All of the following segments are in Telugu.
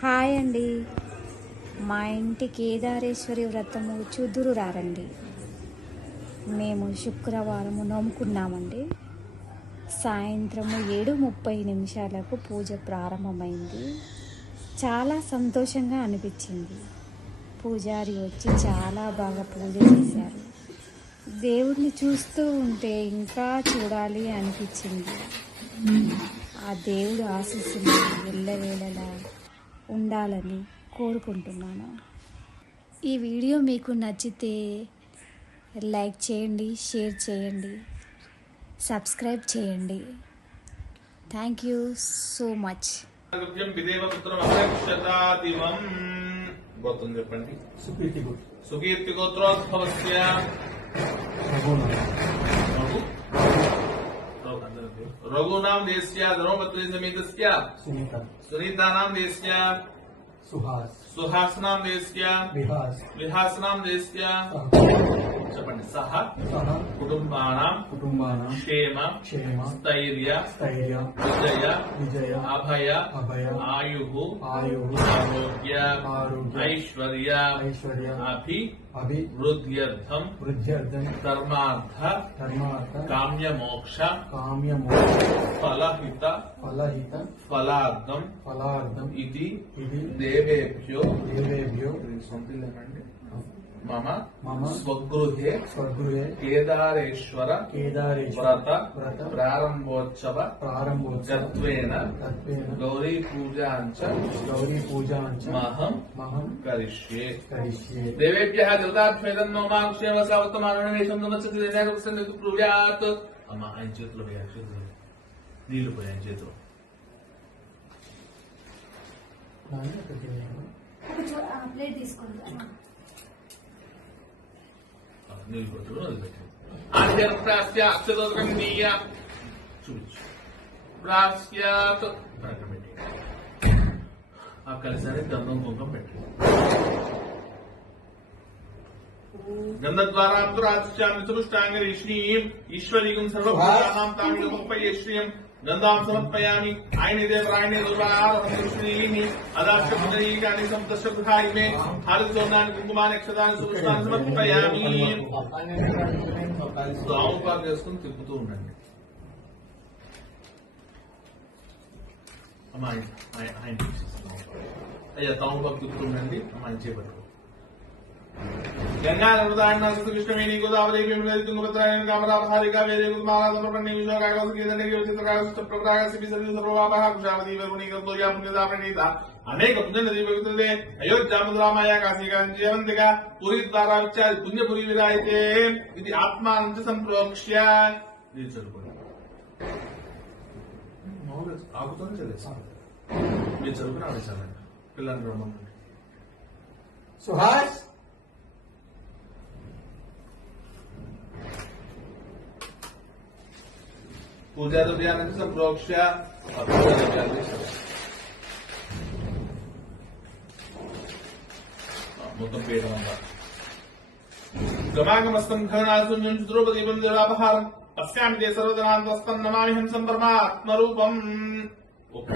హాయ్ అండి, మా ఇంటి కేదారేశ్వరి వ్రతము చూదురు రారండి. మేము శుక్రవారము నమ్ముకున్నామండి. సాయంత్రము 7:30 పూజ ప్రారంభమైంది. చాలా సంతోషంగా అనిపించింది. పూజారి వచ్చి చాలా బాగా పూజ చేశారు. దేవుడిని చూస్తూ ఉంటే ఇంకా చూడాలి అనిపించింది. ఆ దేవుడు ఆశీస్సులు ఎల్లవేళలా ఉండాలని కోరుకుంటున్నాను. ఈ వీడియో మీకు నచ్చితే లైక్ చేయండి, షేర్ చేయండి, సబ్స్క్రైబ్ చేయండి. Thank you so much. చెప్పండి. సుకీర్తి గోత్రోద్భవస్య రఘునాం దేశ్య ధర్మపత్రి సమేతస్య సునీతానాం దేశ్య సుహాస్నాం దేశ్య విహాస్నాం దేశ్య చెప్పండి. సహ కుటుంబానాం క్షేమ స్థైర్య విజయ అభయ ఆయు ఆరోగ్య ఐశ్వర్య అభివృద్ధ్యర్థం ధర్మార్థ కామ్యమోక్ష ఫలహిత ఫలార్థం ఇది దేవేభ్యో మమ స్వగృహే కేదారేశ్వర వ్రత ప్రారంభోత్సవ గౌరీ పూజాంచ మహం కరిష్యే. దేవేభ్యః దేవతాభ్యేదం మమాక్షేమసావత్తమానవేశం నమస్తి దేశాగస్సందు బ్రూయాత్. అమ్మ ఆయన చేతిలో నీళ్లు పోయి ఆయన చేతిలో ప్లేట్ తీసుకోండి. నీళ్ళు కొట్టుకుని వదిలిపెట్టింది. ఆధ్యాత్మ్య అక్షరోదకమీయ చూపించు ప్రాస్యాత్ పక్కన పెట్టి ఆ కలిసారి గంధం కుంకం పెట్టి గంధద్వారాంతరాశ్చామితుష్టాంగరీష్ణీం ఈశ్వరీకం సర్వభూతానాం తామిపయ్యే శ్రియం గంధాం సమర్పయామి. ఆయనే ప్రాయణే దుర్వాహారశ్రీని అదాక్షపుజనీకాని సంతశ్రద్ధాయి మే హారతోన్నాని కుంకుమాని అక్షతాన్ని సుపుష్పాన్ని సమర్పయామి. ఆవుపాలు చేసుకుని తిప్పుతూ ఉండండి. అమ్మా ఆయన అయ్యా తాముపాకు తిప్పుతూ ఉండండి. అమ్మ ఆయన చేపట్టు గంగా నర్మదాయణ కృష్ణవేణి గోదావరి తుంగభద్రాయణ కామరాధారి కావేరి కుమారాధి విశ్వకాగోదావరి అనేక పుణ్య నదీ పవిత్రదే అయోధ్యాముద్రామాయ కాశీకాంతిగా పూరి ద్వారా పుణ్యపురి విరాయితే ఇది ఆత్మానంద సంప్రోక్ష్య. ఇది చదువుకోండి. ఆకుతోనే చదివేస్తాను. మీరు చదువుకుని ఆవించాలండి పిల్లలు రమ్మండి. సుహాస్ పూజా ద్రవ్యాన్ని సంప్రోక్ష్య మొత్తం పీఠం అంతా గమాగమస్తం ఘనాశూన్యం ద్రౌపదీపం దేవాపహారం పశ్యామి తే సర్వజనాంతస్తం నమామి హంసం పరమాత్మరూపం. ఒక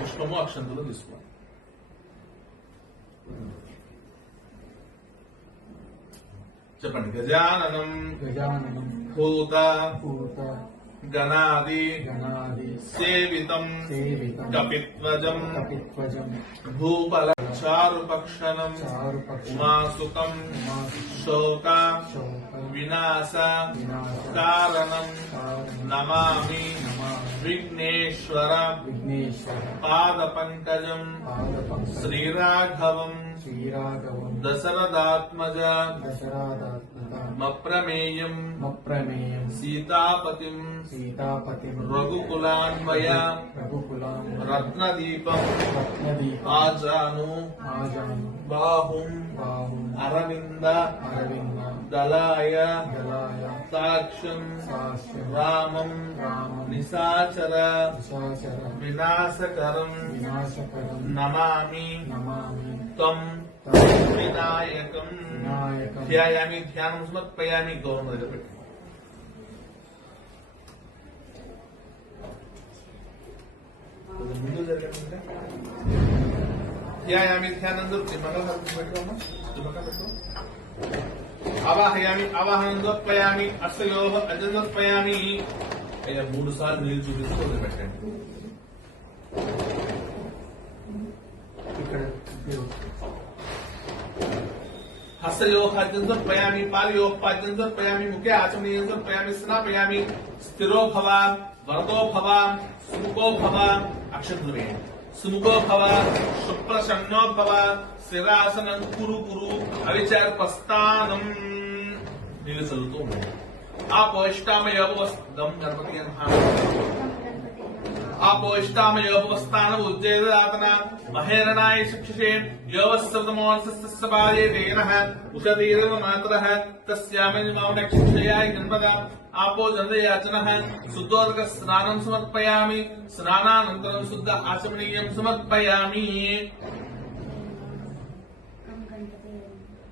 పుష్పము అక్షంతులు తీసుకోండి. చెప్పండి. గజాననం భూత గణాది సేవితం కపిత్వజం భూపల చారుపక్షణం ఉమాసుకం శోక వినాశ కారణం నమామి విఘ్నేశ్వర పాదపంకజం శ్రీరాఘవం దశరథాత్మజ మప్రమేయం సీతాపతిం రఘుకులాన్వయ రత్నదీపం ఆజాను బాహుం అరవింద దళాయ సాక్ష్యం రామం నిశాచర వినాశకరం నమామి త్వం వినాయకం. ధ్యాయామి ధ్యానం సమర్పయామి. గౌరవం మొదలుపెట్టి ముందు జరగకుండా ध्यायामि ध्यानंदर मंगलहारति पेट्टुकोम्मा दिमका पेट्टु आवाहयामि आवाहनं समर्पयामि अस्तयोः अजं समर्पयामि ఇలా 3 సార్లు నీళ్లు చూపిస్తూ వదిలిపెట్టండి ఇక్కడ हस्तयोः आद्यं समर्पयामि पादयोः पाद्यं समर्पयामि मुखे आचमनीयं समर्पयामि स्नापयामि स्थिरो भव वरदो भव सुमुखो भव अक्षद्रवे सुमुखो भव शुप्रसन्नो भव शिरासनं कुरु कुरु अविचारपस्थानं నీళ్ళు చల్లుతూ ఉండండి आपोष्टामयोपवस्थं गणपति आपोष्टामयोपवस्थान उज्जयदातन महेरणाय शिक्षसे योवस्सवतमोऽसस्तस्सपादे तेनः उषधीरव मातरः तस्यामिमावनक्षयाय गणपदा आपो जनदयाचनः शुद्धोदक स्नानं समर्पयामि स्नानानन्तरं शुद्ध आचमनीयं समर्पयामि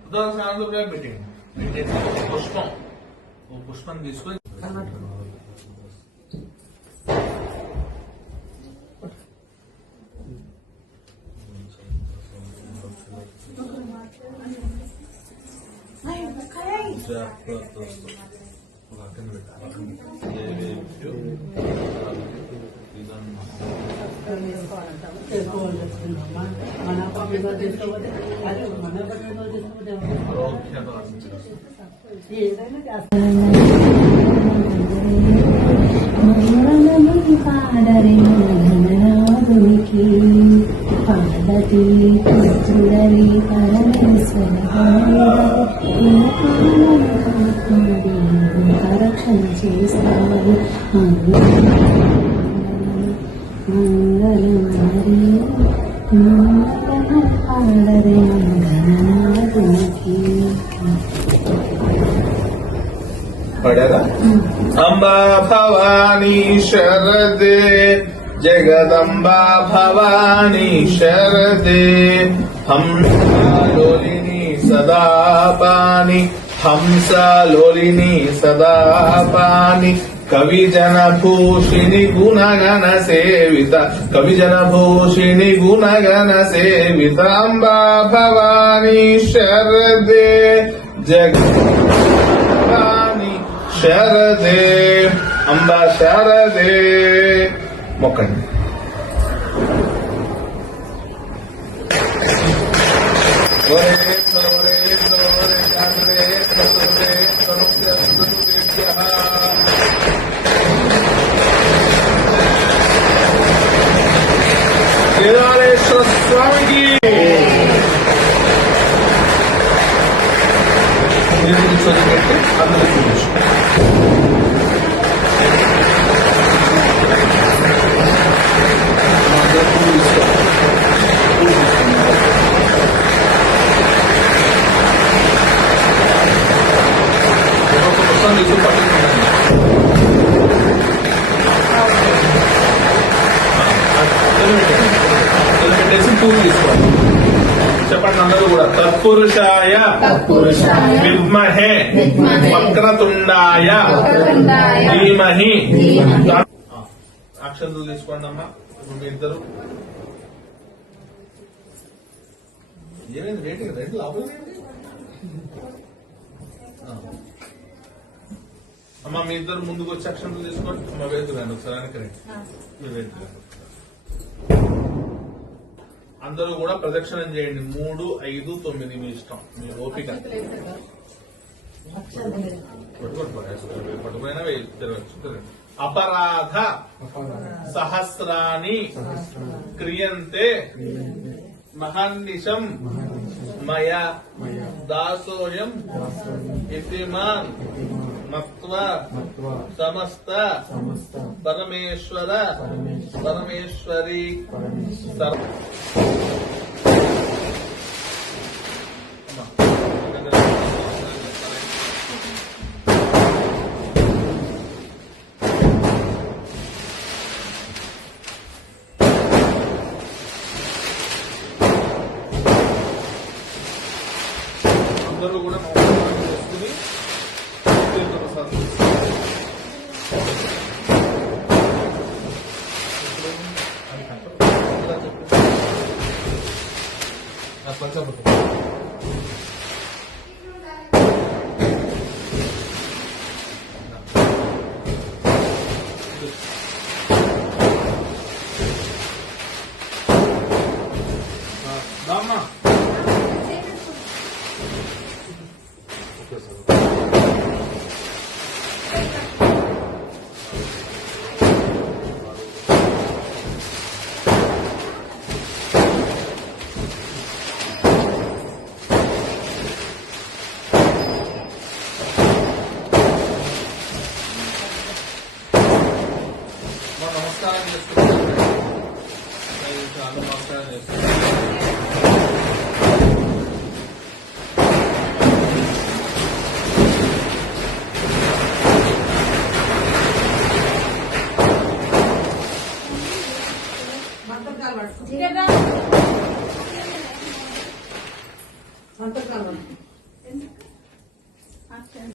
शुद्धोदक स्नानं समर्पयामि पुष्पं पुष्पं తీసుకొని పాడరే ఘననాథునికి పార్వతీ పుత్రుడవి పరమేశ్వర రక్షణ చేస్తావు పాడరే ఘననాథునికి पड़ेगा अम्बा भवानी शरदे जगदम्बा भवानी शरदे हंसा लोलिनी सदा पानी हंसा लोलिनी सदा पानी कविजन भूषिणि गुणगण सेवित कविजन भूषिणि गुणगण सेवित अम्बा भवानी शरदे शरदे अंबा शरदे मोक्कंడి ओरे सोरे सोरे कांद्रे सोरे समुद्र सुदेभ्यः केदारेश्वर स्वामी की నీళ్ళు చదివిపెట్టి అందరూ చూపించు పుస్తకం తీసుకుని పెట్టేసి పూలు తీసుకోవాలి చెప్పండి అందరూ కూడా తత్పురుషాయ విద్మహే వక్రతుండాయ ధీమహి అక్షంతలు తీసుకోండి అమ్మా మీ ఇద్దరు ఏమైంది రేటింగ్ రెండు లోపల అమ్మా మీ ఇద్దరు ముందుకు వచ్చి అక్షంతలు తీసుకోండి అమ్మ వేదురండి ఒకసారి వెనకరండి మీరు వేదురండి అందరూ కూడా ప్రదక్షిణం చేయండి 3, 5, 9 మీ ఇష్టం మీ ఓపిక పట్టుకుపోయినా అపరాధ సహస్రాని క్రియంతే మహాన్నిశం మయ దాసోయం ఇతిమాన్ మత్వా సమస్త పరమేశ్వర పరమేశ్వరి అందరూ కూడా నమస్కారం చేసుకుని తీర్థప్రసాదం పంచబుద్ధ రామ్మా ఓకే సార్ నమస్కారం చేసుకుంటాను చాలా నమస్కారం చేస్తాను మంత్రకాలు